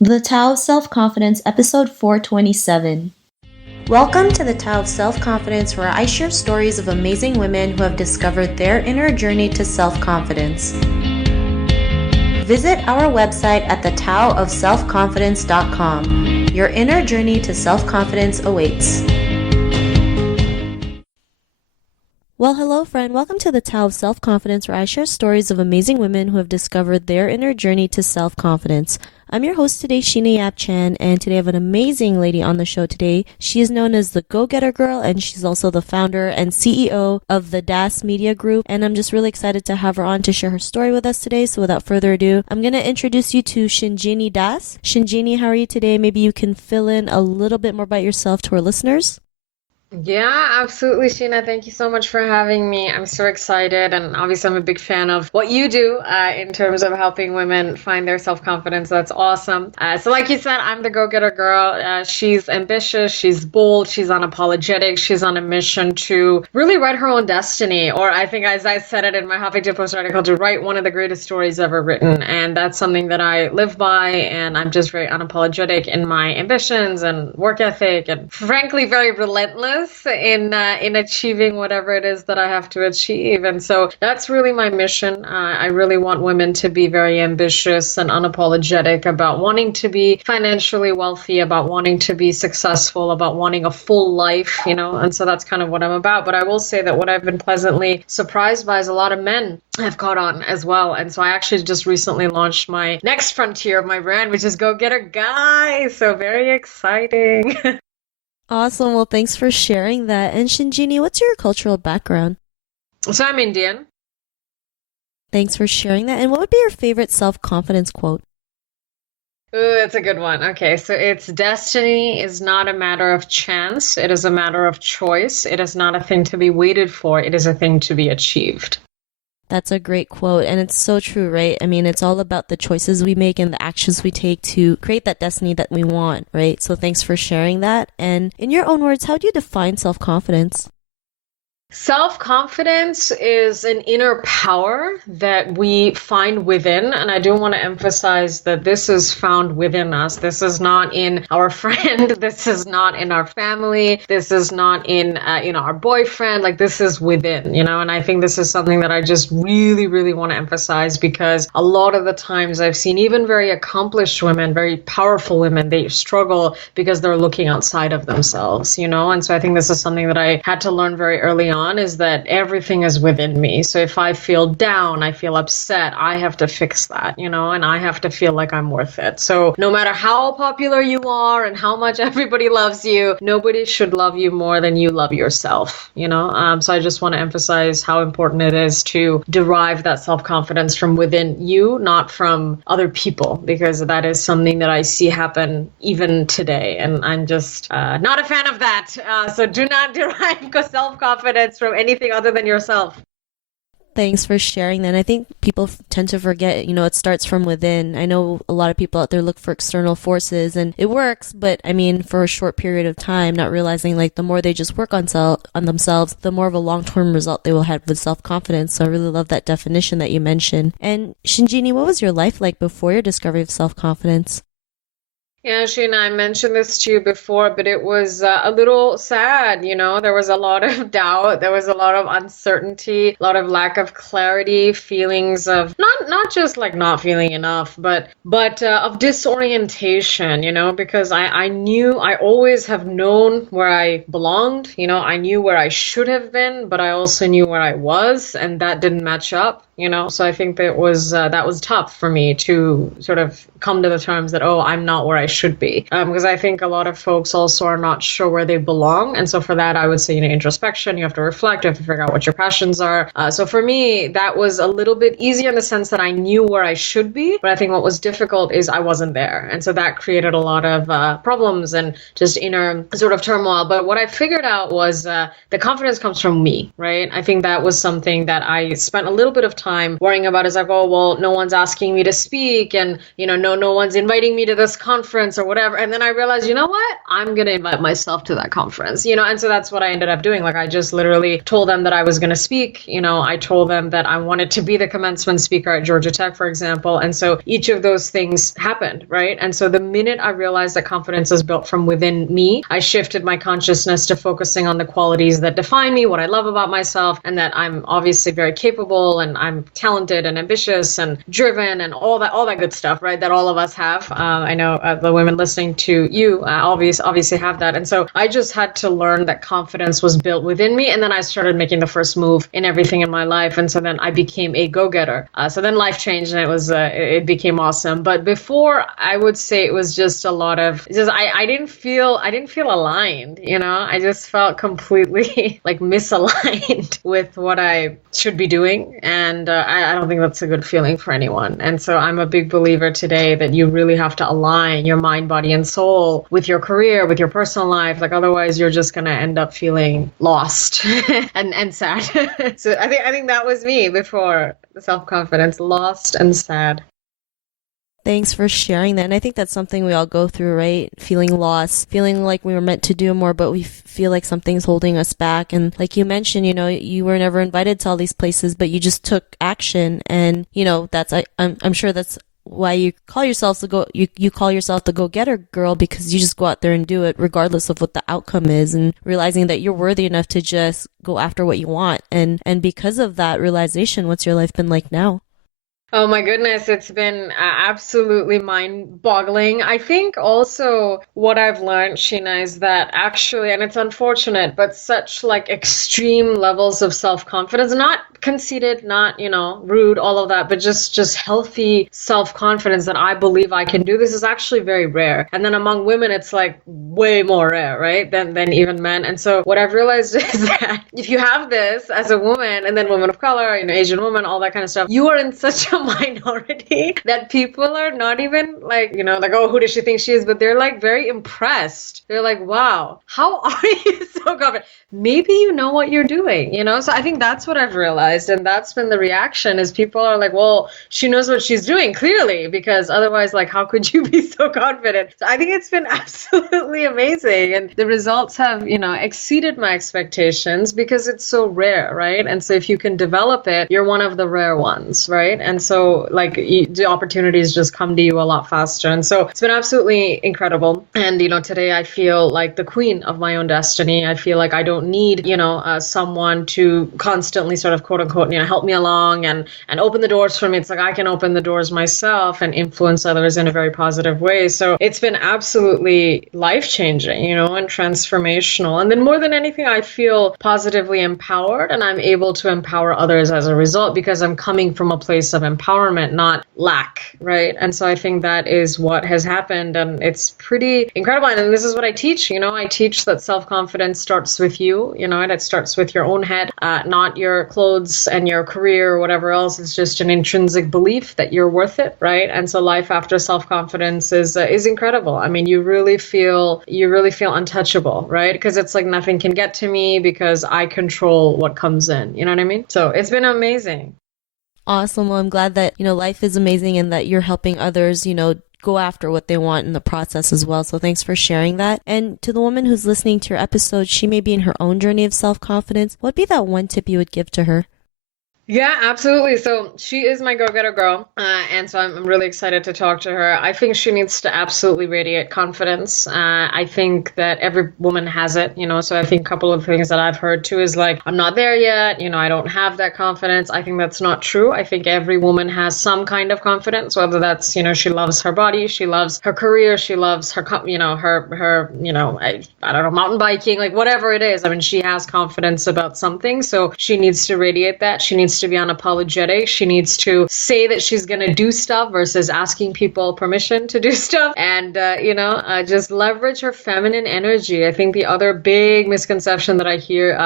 The Tao of Self-Confidence, episode 427. Welcome to the Tao of Self-Confidence, where I share stories of amazing women who have discovered their inner journey to self-confidence. Visit our website at thetaoofselfconfidence.com. Your inner journey to self-confidence awaits. Well, hello, friend. Welcome to the Tao of Self-Confidence, where I share stories of amazing women who have discovered their inner journey to self-confidence. I'm your host today, Sheena Yap Chan, and today I have an amazing lady on the show today. She is known as the Go-Getter Girl, and she's also the founder and CEO of the Das Media Group, and I'm just really excited to have her on to share her story with us today. So without further ado, I'm going to introduce you to Shinjini Das. Shinjini, how are you today? Maybe you can fill in a little bit more about yourself to our listeners. Yeah, absolutely, Sheena. Thank you so much for having me. I'm so excited, and obviously, I'm a big fan of what you do in terms of helping women find their self-confidence. That's awesome. So, like you said, I'm the go-getter girl. She's ambitious, she's bold, she's unapologetic, she's on a mission to really write her own destiny, or I think, as I said it in my Huffington Post article, to write one of the greatest stories ever written. And that's something that I live by, and I'm just very unapologetic in my ambitions and work ethic, and frankly, very relentless in achieving whatever it is that I have to achieve. And so that's really my mission. I really want women to be very ambitious and unapologetic about wanting to be financially wealthy, about wanting to be successful, about wanting a full life, and so that's kind of what I'm about. But I will say that what I've been pleasantly surprised by is a lot of men have caught on as well. And so I actually just recently launched my next frontier of my brand, which is Go Getter Guy. So very exciting. Awesome. Well, thanks for sharing that. And Shinjini, what's your cultural background? So I'm Indian. Thanks for sharing that. And what would be your favorite self-confidence quote? Ooh, that's a good one. Okay, so it's destiny is not a matter of chance. It is a matter of choice. It is not a thing to be waited for. It is a thing to be achieved. That's a great quote, and it's so true, right? I mean, it's all about the choices we make and the actions we take to create that destiny that we want, right? So thanks for sharing that. And in your own words, how do you define self-confidence? Self-confidence is an inner power that we find within, and I do want to emphasize that this is found within us. This is not in our friend. This is not in our family. This is not in, our boyfriend. Like, this is within, and I think this is something that I just really, really want to emphasize, because a lot of the times I've seen even very accomplished women, very powerful women, they struggle because they're looking outside of themselves, and so I think this is something that I had to learn very early on, is that everything is within me. So if I feel down, I feel upset, I have to fix that, and I have to feel like I'm worth it. So no matter how popular you are and how much everybody loves you, nobody should love you more than you love yourself, So I just want to emphasize how important it is to derive that self-confidence from within you, not from other people, because that is something that I see happen even today. And I'm just not a fan of that. So do not derive self-confidence from anything other than yourself. Thanks for sharing that. And I think people tend to forget, it starts from within. I know a lot of people out there look for external forces, and it works, but I mean, for a short period of time, not realizing like the more they just work on themselves, the more of a long-term result they will have with self-confidence. So I really love that definition that you mentioned. And Shinjini, what was your life like before your discovery of self-confidence? Yeah, Sheena, I mentioned this to you before, but it was a little sad, There was a lot of doubt, there was a lot of uncertainty, a lot of lack of clarity, feelings of not just like not feeling enough, but of disorientation, because I always have known where I belonged, I knew where I should have been, but I also knew where I was, and that didn't match up. So I think that was tough for me to sort of come to the terms that, I'm not where I should be. Because I think a lot of folks also are not sure where they belong. And so for that, I would say, introspection, you have to reflect, you have to figure out what your passions are. So for me, that was a little bit easier in the sense that I knew where I should be. But I think what was difficult is I wasn't there. And so that created a lot of problems and just inner sort of turmoil. But what I figured out was the confidence comes from me, right? I think that was something that I spent a little bit of time time worrying about is like, oh, well, no one's asking me to speak, and, no one's inviting me to this conference or whatever. And then I realized, you know what? I'm going to invite myself to that conference, and so that's what I ended up doing. Like, I just literally told them that I was going to speak. I told them that I wanted to be the commencement speaker at Georgia Tech, for example. And so each of those things happened, right? And so the minute I realized that confidence is built from within me, I shifted my consciousness to focusing on the qualities that define me, what I love about myself, and that I'm obviously very capable and I'm talented and ambitious and driven and all that good stuff, right? That all of us have. I know the women listening to you obviously have that. And so I just had to learn that confidence was built within me. And then I started making the first move in everything in my life. And so then I became a go-getter. So then life changed and it became awesome. But before, I would say it was just a lot of I didn't feel aligned, I just felt completely like misaligned with what I should be doing. And I don't think that's a good feeling for anyone. And so I'm a big believer today that you really have to align your mind, body, and soul with your career, with your personal life. Like, otherwise you're just going to end up feeling lost and sad. So I think that was me before the self-confidence, lost and sad. Thanks for sharing that. And I think that's something we all go through, right? Feeling lost, feeling like we were meant to do more, but we feel like something's holding us back. And like you mentioned, you were never invited to all these places, but you just took action. And, I'm sure that's why you call yourself you call yourself the go-getter girl, because you just go out there and do it regardless of what the outcome is, and realizing that you're worthy enough to just go after what you want. And because of that realization, what's your life been like now? Oh my goodness, it's been absolutely mind-boggling. I think also what I've learned, Sheena, is that actually, and it's unfortunate, but such like extreme levels of self-confidence, not conceited, not, rude, all of that, but just healthy self-confidence that I believe I can do this is actually very rare. And then among women, it's like way more rare, right? Than even men. And so what I've realized is that if you have this as a woman, and then women of color, Asian woman, all that kind of stuff, you are in such a minority that people are not even like, like, oh, who does she think she is? But they're like very impressed. They're like, wow, how are you so confident? Maybe you know what you're doing, So I think that's what I've realized. And that's been the reaction, is people are like, well, she knows what she's doing, clearly, because otherwise, like, how could you be so confident? So I think it's been absolutely amazing. And the results have, exceeded my expectations because it's so rare, right? And so if you can develop it, you're one of the rare ones, right? And so like the opportunities just come to you a lot faster. And so it's been absolutely incredible. And, today I feel like the queen of my own destiny. I feel like I don't need, someone to constantly sort of quote unquote, help me along and open the doors for me. It's like I can open the doors myself and influence others in a very positive way. So it's been absolutely life-changing, and transformational. And then more than anything, I feel positively empowered, and I'm able to empower others as a result because I'm coming from a place of empowerment, not lack, right? And so I think that is what has happened, and it's pretty incredible. And this is what I teach, I teach that self-confidence starts with you, and it starts with your own head, not your clothes and your career or whatever else. It's just an intrinsic belief that you're worth it, right? And so life after self-confidence is incredible. I mean, you really feel untouchable, right? Because it's like nothing can get to me because I control what comes in. You know what I mean? So it's been amazing. Awesome. Well, I'm glad that, life is amazing and that you're helping others, go after what they want in the process as well. So thanks for sharing that. And to the woman who's listening to your episode, she may be in her own journey of self-confidence. What'd be that one tip you would give to her? Yeah, absolutely. So she is my go-getter girl. And so I'm really excited to talk to her. I think she needs to absolutely radiate confidence. I think that every woman has it, so I think a couple of things that I've heard too is like, I'm not there yet. I don't have that confidence. I think that's not true. I think every woman has some kind of confidence, whether that's, she loves her body, she loves her career, she loves her, I don't know, mountain biking, like whatever it is. I mean, she has confidence about something. So she needs to radiate that. She needs to be unapologetic. She needs to say that she's going to do stuff versus asking people permission to do stuff, and just leverage her feminine energy. I think the other big misconception that I hear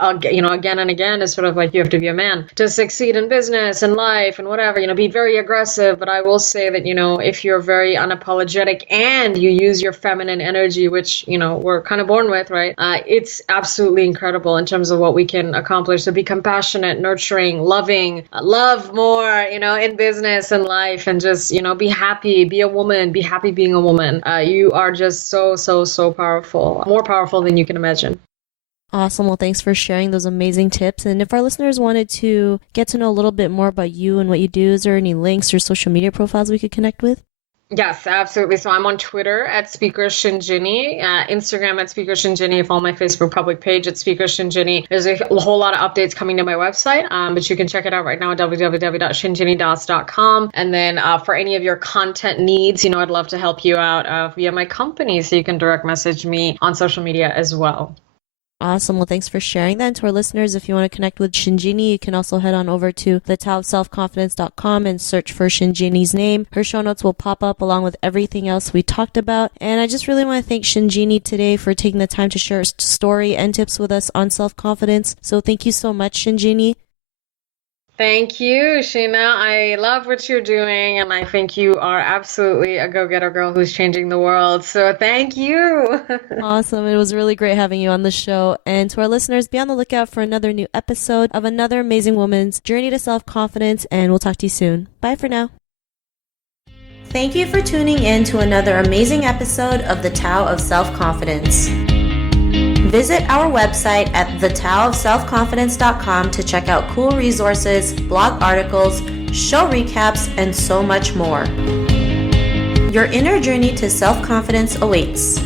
again and again is sort of like you have to be a man to succeed in business and life and whatever, be very aggressive. But I will say that, if you're very unapologetic and you use your feminine energy, which, we're kind of born with, right? It's absolutely incredible in terms of what we can accomplish. So be compassionate, nurturing, loving, love more, in business and life, and just, be happy, be a woman, be happy being a woman. You are just so, so, so powerful, more powerful than you can imagine. Awesome. Well, thanks for sharing those amazing tips. And if our listeners wanted to get to know a little bit more about you and what you do, is there any links or social media profiles we could connect with? Yes, absolutely. So I'm on Twitter at Speaker Shinjini, Instagram at Speaker Shinjini, follow my Facebook public page at Speaker Shinjini. There's a whole lot of updates coming to my website, but you can check it out right now at www.shinjinidas.com. And then for any of your content needs, I'd love to help you out via my company. So you can direct message me on social media as well. Awesome. Well, thanks for sharing that. And to our listeners, if you want to connect with Shinjini, you can also head on over to thetaoofselfconfidence.com and search for Shinjini's name. Her show notes will pop up along with everything else we talked about. And I just really want to thank Shinjini today for taking the time to share her story and tips with us on self-confidence. So thank you so much, Shinjini. Thank you, Sheena. I love what you're doing, and I think you are absolutely a go-getter girl who's changing the world. So thank you. Awesome. It was really great having you on the show. And to our listeners, be on the lookout for another new episode of another amazing woman's journey to self-confidence, and we'll talk to you soon. Bye for now. Thank you for tuning in to another amazing episode of The Tao of Self-Confidence. Visit our website at thetaoofselfconfidence.com to check out cool resources, blog articles, show recaps, and so much more. Your inner journey to self-confidence awaits.